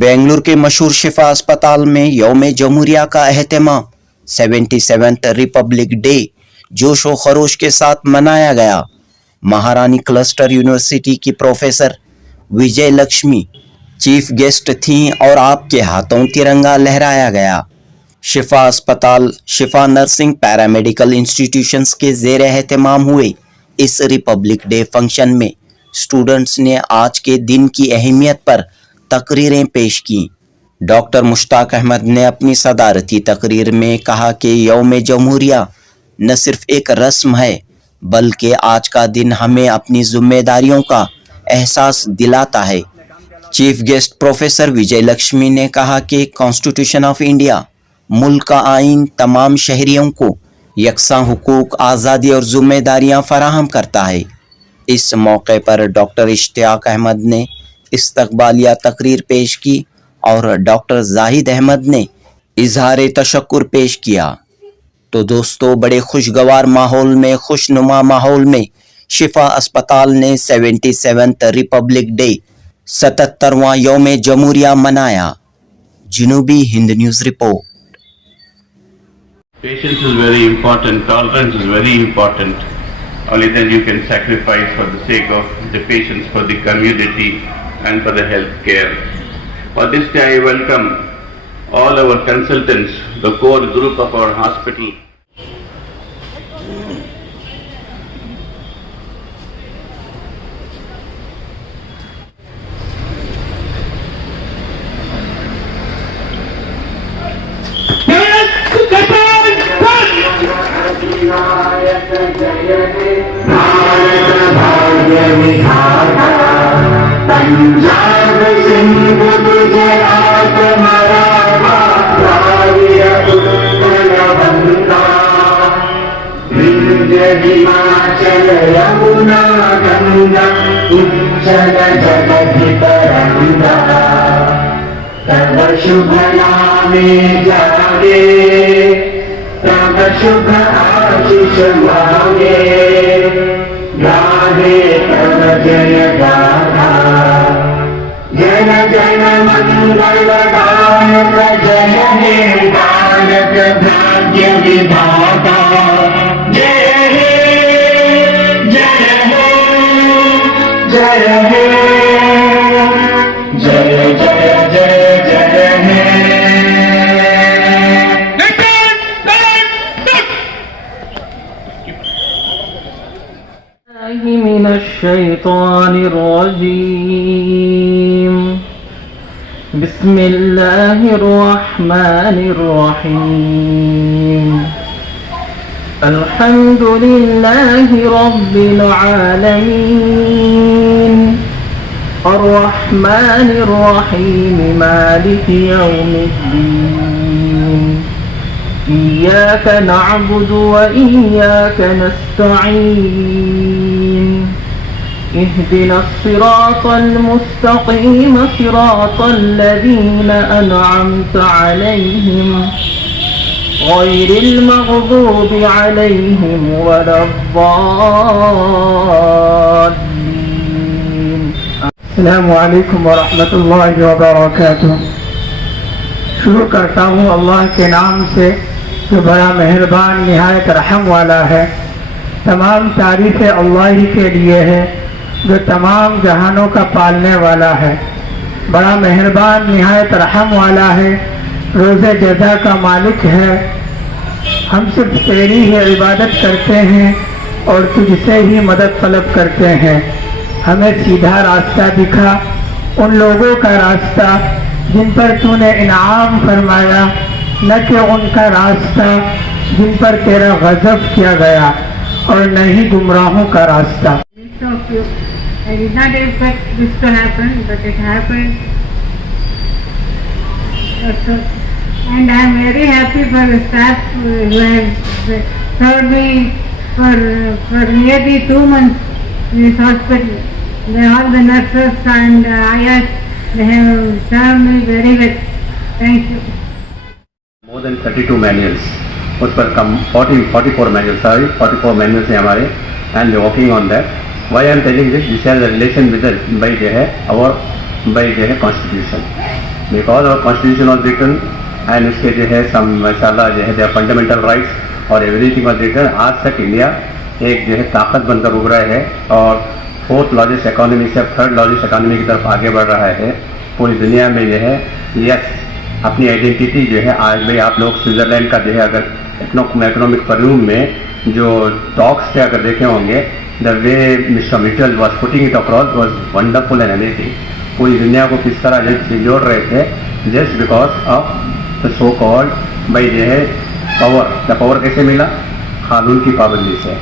बेंगलुरु के मशहूर शिफा अस्पताल में यौम जमहूरिया का एहतमाम 77th रिपब्लिक डे जोश व खरोश के साथ मनाया गया। महारानी क्लस्टर यूनिवर्सिटी की प्रोफेसर विजय लक्ष्मी चीफ गेस्ट थीं और आपके हाथों तिरंगा लहराया गया। शिफा अस्पताल शिफा नर्सिंग पैरामेडिकल इंस्टीट्यूशंस के ज़ेर एहतमाम हुए इस रिपब्लिक डे फंक्शन में स्टूडेंट्स ने आज के दिन की अहमियत पर तकरीरें पेश की। डॉक्टर मुश्ताक अहमद ने अपनी सदारती तकरीर में कहा कि यौम जमहूरिया न सिर्फ एक रस्म है बल्कि आज का दिन हमें अपनी जिम्मेदारियों का एहसास दिलाता है। चीफ गेस्ट प्रोफेसर विजय लक्ष्मी ने कहा कि कॉन्स्टिट्यूशन ऑफ इंडिया मुल्क का आइन तमाम शहरियों को यकसां हुकूक, आज़ादी और जिम्मेदारियां फराहम करता है। इस मौके पर डॉक्टर इश्तियाक अहमद ने इस्तकबालिया तकरीर पेश की और डॉक्टर जाहिद अहमद ने इजहार तशक्कुर पेश किया। तो दोस्तों, बड़े खुशगवार माहौल में, खुशनुमा माहौल में शिफा अस्पताल ने 77th रिपब्लिक डे 77वां यौम जमहूरिया मनाया। जनूबी Hind news report. Patience is very important, tolerance is very important. Only then you can sacrifice for the sake of the patients, for the community and for the health care. For this day I welcome all our consultants, the core group of our hospital. Punjab Sindh Gujarat Maratha Dravida Utkala Banga Vindhya Himachal Yamuna Ganga उच्चल जगधि तरंगा तब शुभ नामे जागे तब शुभ आशीष मांगे गाहे तब जय गाथा जन जन मंगल दायक जय हे भारत भाग्य विधाता जय हे जय हे जय हे जय जय जय जय हे। من الشيطان الرجيم بسم الله الرحمن الرحيم الحمد لله رب العالمين الرحمن الرحيم مالك يوم الدين إياك نعبد وإياك نستعين اهدنا الصراط المستقيم صراط الذين أنعمت عليهم غير المغضوب عليهم ولا الضالين। अस्सलामु अलैकुम वरहमतुल्लाहि वबरकातुह। शुरू करता हूँ अल्लाह के नाम से जो बड़ा मेहरबान निहायत रहम वाला है। तमाम तारीफ़ें अल्लाह ही के लिए है जो तमाम जहानों का पालने वाला है। बड़ा मेहरबान निहायत रहम वाला है, रोज़े जज़ा का मालिक है। हम सिर्फ तेरी ही इबादत करते हैं और तुझसे ही मदद तलब करते हैं। हमें सीधा रास्ता दिखा, उन लोगों का रास्ता जिन पर तूने इनाम फरमाया, न कि उनका रास्ता जिन पर तेरा गज़ब किया गया, और न ही गुमराहों का रास्ता। I did not expect this to happen, but it happened. And I am very happy for the staff who have served me for nearly 2 months in this hospital. All the nurses and ayahs, they have served me very well. Thank you. More than 32 manuals, उस पर कम 44 manuals हैं हमारे, and we are working on that. Why I am telling this? This has a relation with the by our constitution. Because our constitution was written and उसके जो है some माशाल्लाह जो है फंडामेंटल राइट्स और एवरीथिंग वॉज रिटन। आज तक इंडिया एक जो है ताकत बनकर उभरा है और 4th लार्जेस्ट इकोनॉमी से 3rd लार्जेस्ट इकोनॉमी की तरफ आगे बढ़ रहा है पूरी दुनिया में जो है। यस, अपनी आइडेंटिटी जो है आज भाई आप लोग स्विट्ज़रलैंड का जो है अगर इकोनॉमिक फोरम में जो टॉक्स थे अगर देखे होंगे, the way mister Mitchell was putting it across was wonderful and amazing. पूरी दुनिया को किस तरह जो जोड़ रहे थे just because of the so called भाई जो है पावर। द पावर कैसे मिला? कानून की पाबंदी से।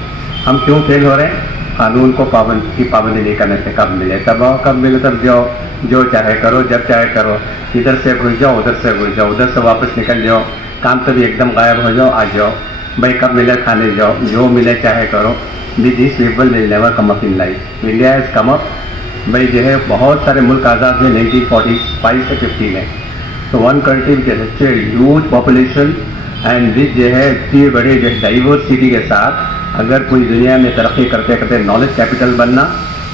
हम क्यों फेल हो रहे हैं? कानून को पाबंदी नहीं करने से। कब मिले तब आओ, कब मिले तब जाओ, जो चाहे करो, जब चाहे करो, इधर से घुस जाओ, उधर से घुस जाओ, उधर से वापस निकल जाओ, काम तो भी एकदम गायब हो जाओ, आ जाओ भाई, कब मिले खाने जाओ, जो मिले चाहे करो। This people will never come up in life. India has come up भाई जो है बहुत सारे मुल्क आज़ाद हुए 1945 से 50 में। तो one country which such a huge population and which जो है इतनी बड़े जो डाइवर्सिटी के साथ अगर पूरी दुनिया में तरक्की करते करते नॉलेज कैपिटल बनना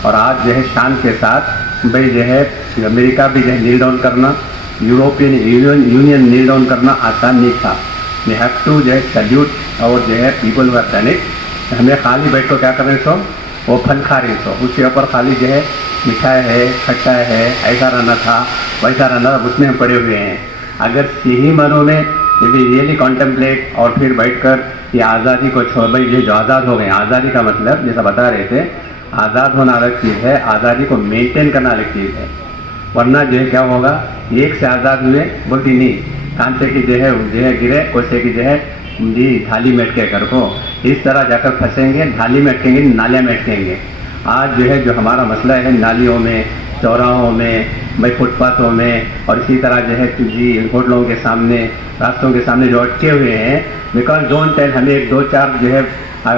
और आज जो है शान के साथ भाई जो है अमेरिका भी जो है नील डाउन करना, यूरोपियन यूनियन नील डाउन करना आसान नहीं था। वी हैव टू जो है सल्यूट और जो है people who have done it. हमें खाली बैठ को क्या कर रहे सो वो फल खा रहे सो, उसके ऊपर खाली जो है मिठाई है, खट्टा है, ऐसा रहना था वैसा रहना था, उसमें हम पड़े हुए हैं। अगर यही मनों में यदि रियली कॉन्टेम्पलेट और फिर बैठकर ये आज़ादी को छोड़ भाई जो आज़ाद हो गए। आज़ादी का मतलब जैसा बता रहे थे, आज़ाद होना अलग चीज़ है, आज़ादी को मेंटेन करना अलग चीज़ है। वरना जो है क्या होगा, एक से आज़ाद हुए बोलती नहीं, कांसे की जो है गिरे, कोसे की जो है जी थाली में अटके कर को, इस तरह जाकर फंसेंगे, थाली में अटकेंगे, नालियाँ में अटकेंगे। आज जो है जो हमारा मसला है नालियों में, चौराहों में, भाई फुटपाथों में और इसी तरह जो है जी होटलों के सामने, रास्तों के सामने जो अटके हुए हैं, बिकॉज डोंट टेल, हमें 1-2-4 जो है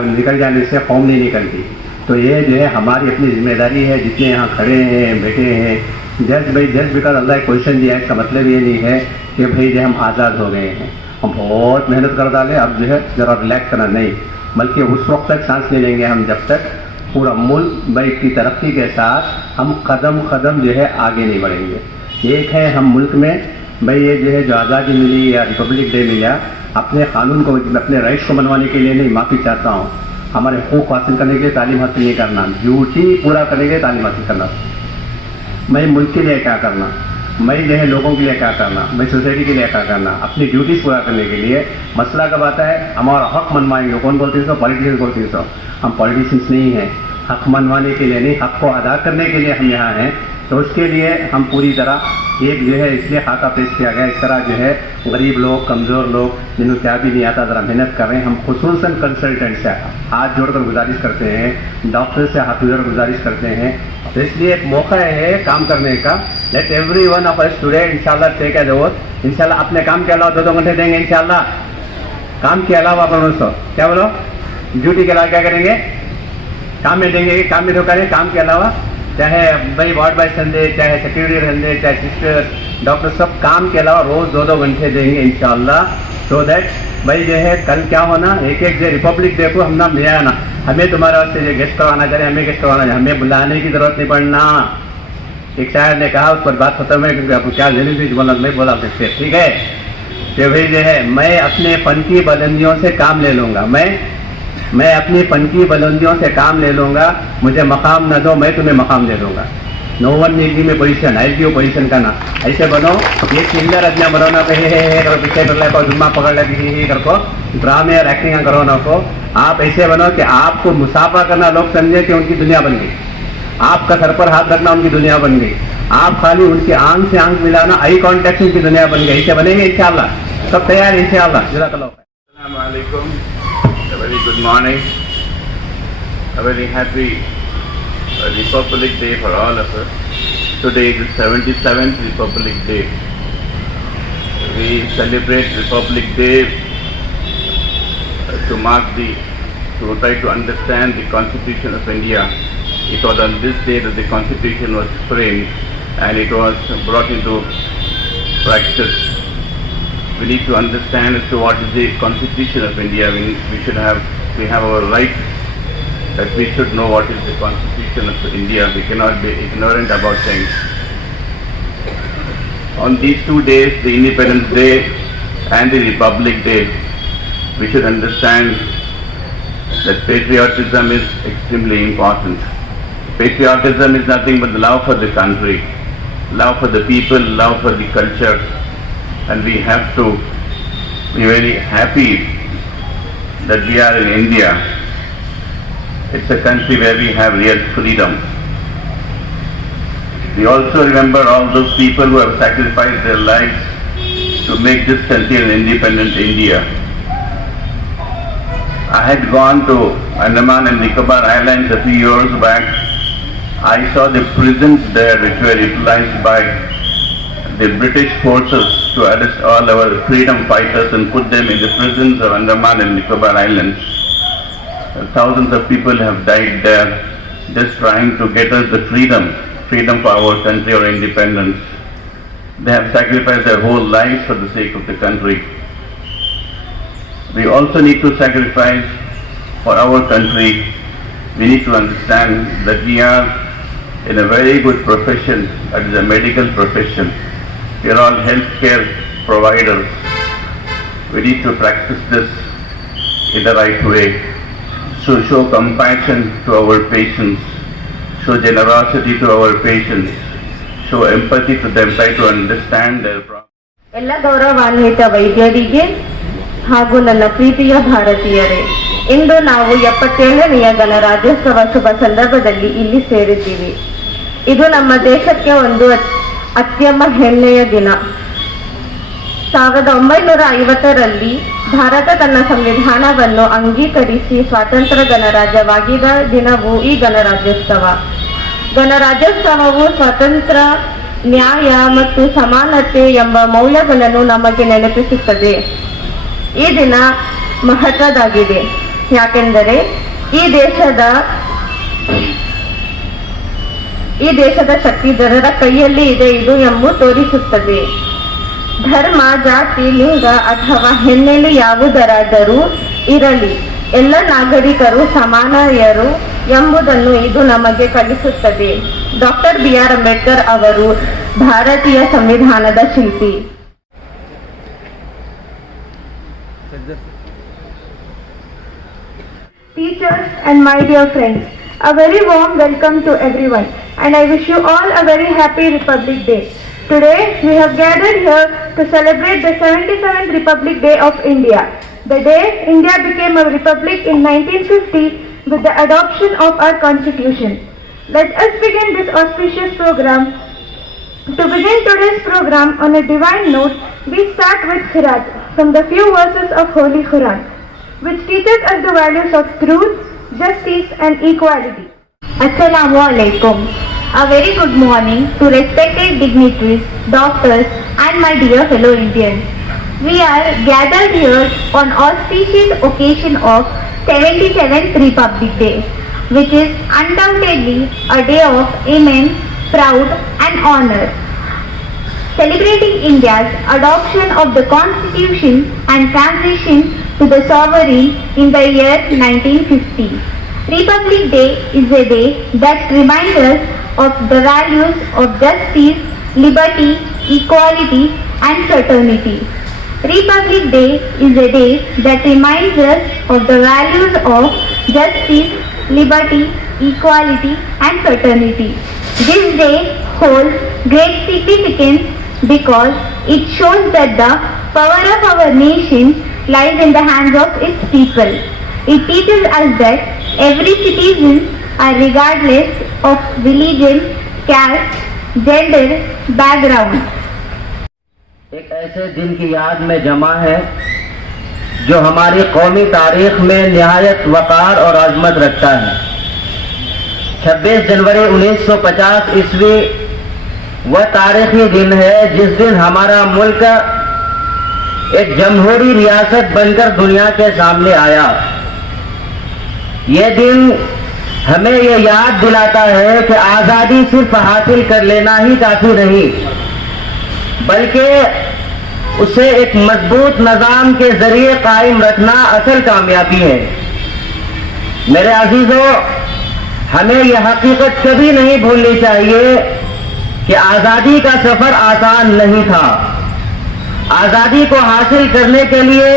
निकल जाने से कौम नहीं निकलती। तो ये जो है हमारी अपनी जिम्मेदारी है, जितने यहाँ खड़े हैं बैठे हैं, जस्ट बिकॉज अल्लाह क्वेश्चन दिया है, इसका मतलब ये नहीं है कि भाई जो हम आज़ाद हो गए हैं, हम बहुत मेहनत कर डाले, अब जो है ज़रा रिलैक्स करना नहीं, बल्कि उस वक्त तक सांस ले लेंगे हम जब तक पूरा मुल्क भाई की तरक्की के साथ हम कदम कदम जो है आगे नहीं बढ़ेंगे। एक है हम मुल्क में भाई ये जो है जो आज़ादी मिली या रिपब्लिक डे मिला, अपने कानून को अपने राइट्स को मनवाने के लिए नहीं, माफ़ी चाहता हूँ, हमारे हुकूक हासिल करने के लिए तालीम हासिल नहीं करना, ड्यूटी पूरा करने के लिए तालीम हासिल करना। मैं मुल्क के लिए क्या करना, मैं जो है लोगों के लिए क्या करना, मैं सोसाइटी के लिए क्या करना, अपनी ड्यूटीज़ पूरा करने के लिए। मसला कब आता है, हमारा हक मनवाएंगे, कौन बोलते हैं सो, पॉलिटिशियन बोलते हैं सो। हम पॉलिटिशियंस नहीं हैं, हक मनवाने के लिए नहीं, हक को अदा करने के लिए हम यहाँ हैं। तो उसके लिए हम पूरी तरह एक जो है इसलिए खाका पेश किया गया, इस तरह जो है गरीब लोग, कमज़ोर लोग, जिन्हें क्या भी नहीं आता, ज़रा मेहनत कर रहे हैं। हम खुसूसन कंसल्टेंट से हाथ जोड़कर गुजारिश करते हैं, डॉक्टर से हाथ जोड़कर गुजारिश करते हैं। तो इसलिए एक मौका है काम करने का। Let every one of us today इंशाल्लाह टेक एज ओथ, इंशाल्लाह अपने काम के अलावा 2-2 घंटे देंगे इंशाल्लाह। काम के अलावा बोलो सो, क्या बोलो, ड्यूटी के अलावा क्या करेंगे, काम में देंगे, काम में तो करें, काम के अलावा चाहे भाई वार्ड बॉय संदे, चाहे सेक्रेटरी संदे, चाहे सिस्टर, डॉक्टर, सब काम के अलावा रोज़ 2-2 घंटे देंगे इंशाल्लाह। सो दैट भाई जो है कल क्या होना, एक जो रिपब्लिक डे को हम ना ले आना, हमें तुम्हारे वास्ते जो गेस्ट करवाना चाहिए, हमें गेस्ट करवाना चाहिए, हमें बुलाने की जरूरत नहीं पड़ना। एक शायर ने कहा, उस पर बात खत्म है, क्योंकि आपको क्या जेली बोला नहीं बोला सकते, ठीक है। कि भाई जो है मैं अपने फन की बुलंदियों से काम ले लूँगा, मैं अपनी फन की बुलंदियों से काम ले लूँगा, मुझे मकाम न दो, मैं तुम्हें मकाम दे दूँगा। No one need me position, I की पोजिशन का ना, ऐसे बनो। ये चिल्लर अदना बनो ना, करो पीछे कर ले को जुम्मा पकड़ लगी कर को ड्रामे और एक्टिंग करो ना को। आप ऐसे बनो कि आपको मुसाफा करना लोग समझे कि उनकी दुनिया बन गई, आपका सर पर हाथ रखना उनकी दुनिया बन गई, आप खाली उनकी आंख से आंख मिलाना, आई कॉन्टेक्ट उनकी दुनिया बन गई। ऐसे बनेंगे इंशाल्लाह, सब तैयार है इंशाल्लाह। जज़ाकल्लाह। Assalamu alaikum. A very good morning. A very happy Republic Day for all of us. Today is the 77th Republic Day. We celebrate Republic Day to try to understand the Constitution of India. It was on this day that the Constitution was framed and it was brought into practice. We need to understand as to what is the Constitution of India. We have our right that we should know what is the Constitution of India. We cannot be ignorant about things. On these 2 days, the Independence Day and the Republic Day, we should understand that patriotism is extremely important. Patriotism is nothing but the love for the country, love for the people, love for the culture, and we have to be very happy that we are in India. It's a country where we have real freedom. We also remember all those people who have sacrificed their lives to make this country an independent India. I had gone to Andaman and Nicobar Islands a few years back. I saw the prisons there which were utilized by the British forces to arrest all our freedom fighters and put them in the prisons of Andaman and Nicobar Islands. Thousands of people have died there just trying to get us the freedom for our country or independence. They have sacrificed their whole lives for the sake of the country. We also need to sacrifice for our country. We need to understand that we are in a very good profession, that is a medical profession. We are all healthcare providers. We need to practice this in the right way. So show compassion to our patients, show generosity to our patients, show empathy to them, try to understand their problems. ಎಲ್ಲ ಗೌರವಾನ್ವಿತ ವೈದ್ಯರಿಗೆ ಹಾಗೂ ನನ್ನ ಪ್ರೀತಿಯ ಭಾರತೀಯರೇ, ಇಂದು ನಾವು 77ನೆಯ ಗಣರಾಜ್ಯೋತ್ಸವ ಶುಭ ಸಂದರ್ಭದಲ್ಲಿ ಇಲ್ಲಿ ಸೇರಿದ್ದೀವಿ. ಇದು ನಮ್ಮ ದೇಶಕ್ಕೆ ಒಂದು ಅತ್ಯಂತ ಹೆಮ್ಮೆಯ ದಿನ. 1950ರಲ್ಲಿ ಭಾರತ ತನ್ನ ಸಂವಿಧಾನವನ್ನು ಅಂಗೀಕರಿಸಿ ಸ್ವಾತಂತ್ರ್ಯ ಗಣರಾಜ್ಯವಾಗಿದ್ದ ದಿನವೂ ಈ ಗಣರಾಜ್ಯೋತ್ಸವ. ಗಣರಾಜ್ಯೋತ್ಸವವು ಸ್ವಾತಂತ್ರ್ಯ, ನ್ಯಾಯ ಮತ್ತು ಸಮಾನತೆ ಎಂಬ ಮೌಲ್ಯಗಳನ್ನು ನಮಗೆ ನೆನಪಿಸುತ್ತದೆ. ಈ ದಿನ ಮಹತ್ವದಾಗಿದೆ, ಯಾಕೆಂದರೆ ಈ ದೇಶದ ಶಕ್ತಿ ಜನರ ಕೈಯಲ್ಲಿ ಇದೆ ಇದು ಎಂಬುದು ತೋರಿಸುತ್ತದೆ. ಧರ್ಮ, ಜಾತಿ, ಲಿಂಗ ಅಥವಾ ಹಿನ್ನೆಲೆ ಯಾವುದರಾದರೂ ಇರಲಿ, ಎಲ್ಲ ನಾಗರಿಕರು ಸಮಾನರು ಎಂಬುದನ್ನು ಇದು ನಮಗೆ ಕಲಿಸುತ್ತದೆ. Doctor B.R. ಅಂಬೇಡ್ಕರ್ ಅವರು ಭಾರತೀಯ ಸಂವಿಧಾನದ ಶಿಲ್ಪಿ. Teachers and my dear friends, a very warm welcome to everyone, and I wish you all a very happy Republic Day. Today we have gathered here to celebrate the 77th Republic Day of India. The day India became a republic in 1950 with the adoption of our constitution. Let us begin this auspicious program. To begin today's program on a divine note, we start with Khirat from the few verses of Holy Quran, which teaches us the values of truth, justice and equality. Assalamu alaikum. A very good morning to respected dignitaries, doctors and my dear fellow Indians. We are gathered here on auspicious occasion of 77th Republic Day, which is undoubtedly a day of immense proud and honor. Celebrating India's adoption of the Constitution and transition to the sovereign in the year 1950. Republic Day is a day that reminds us of the values of justice, liberty, equality and fraternity. Republic Day is a day that reminds us of the values of justice, liberty, equality and fraternity. This day holds great significance because it shows that the power of our nation lies in the hands of its people. It teaches us that every citizen are regardless of religion, caste, gender, background. एक ऐसे दिन की याद में जमा है जो हमारी कौमी तारीख में निहायत वक़ार और अज़मत रखता है। 26 जनवरी 1950 ईस्वी वह तारीखी दिन है जिस दिन हमारा मुल्क एक जमहूरी रियासत बनकर दुनिया के सामने आया। ये दिन हमें ये याद दिलाता है कि आज़ादी सिर्फ हासिल कर लेना ही काफ़ी नहीं, बल्कि उसे एक मजबूत निज़ाम के जरिए कायम रखना असल कामयाबी है। मेरे अजीजों, हमें यह हकीकत कभी नहीं भूलनी चाहिए कि आज़ादी का सफ़र आसान नहीं था। आज़ादी को हासिल करने के लिए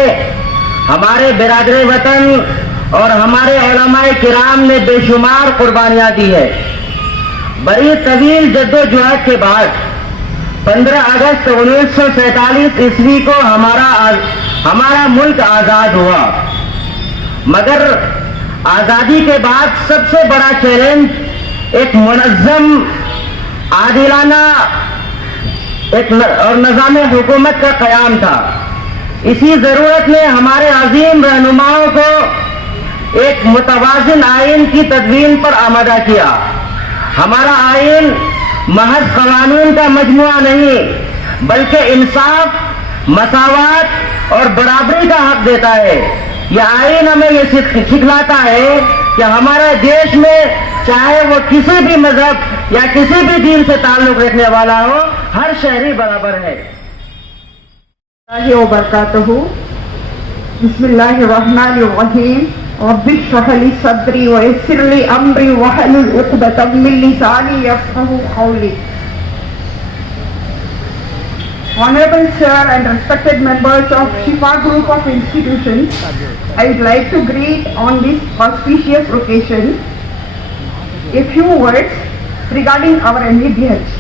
हमारे बिरादर वतन और हमारे उलमाए किराम ने बेशुमार कुर्बानियां दी है। बड़ी तवील जद्दोजहद के बाद 15 अगस्त 1947 ईस्वी को हमारा मुल्क आज़ाद हुआ। मगर आज़ादी के बाद सबसे बड़ा चैलेंज एक मुनज़्ज़म, आदिलाना और निज़ाम हुकूमत का क़याम था। इसी ज़रूरत ने हमारे अजीम रहनुमाओं को एक मुतवाज़िन आइन की तदवीन पर आमादा किया। हमारा आइन महज क़वानून का मजमुआ नहीं, बल्कि इंसाफ, मसावात और बराबरी का हक देता है। यह आइन हमें ये सिखलाता है कि हमारे देश में चाहे वो किसी भी मजहब या किसी भी दीन से ताल्लुक रखने वाला हो, हर शहरी बराबर है। वबरकातुहू। बिस्मिल्लाहिर्रहमानिर्रहीम। रब्बि इश्रह ली सदरी व यस्सिर ली अमरी वहलुल उक़दतम मिन लिसानी यफ़क़हू क़ौली। Honorable Sir and respected members of Shifa Group of Institutions, I would like to greet on this auspicious occasion a few words regarding our MBBH.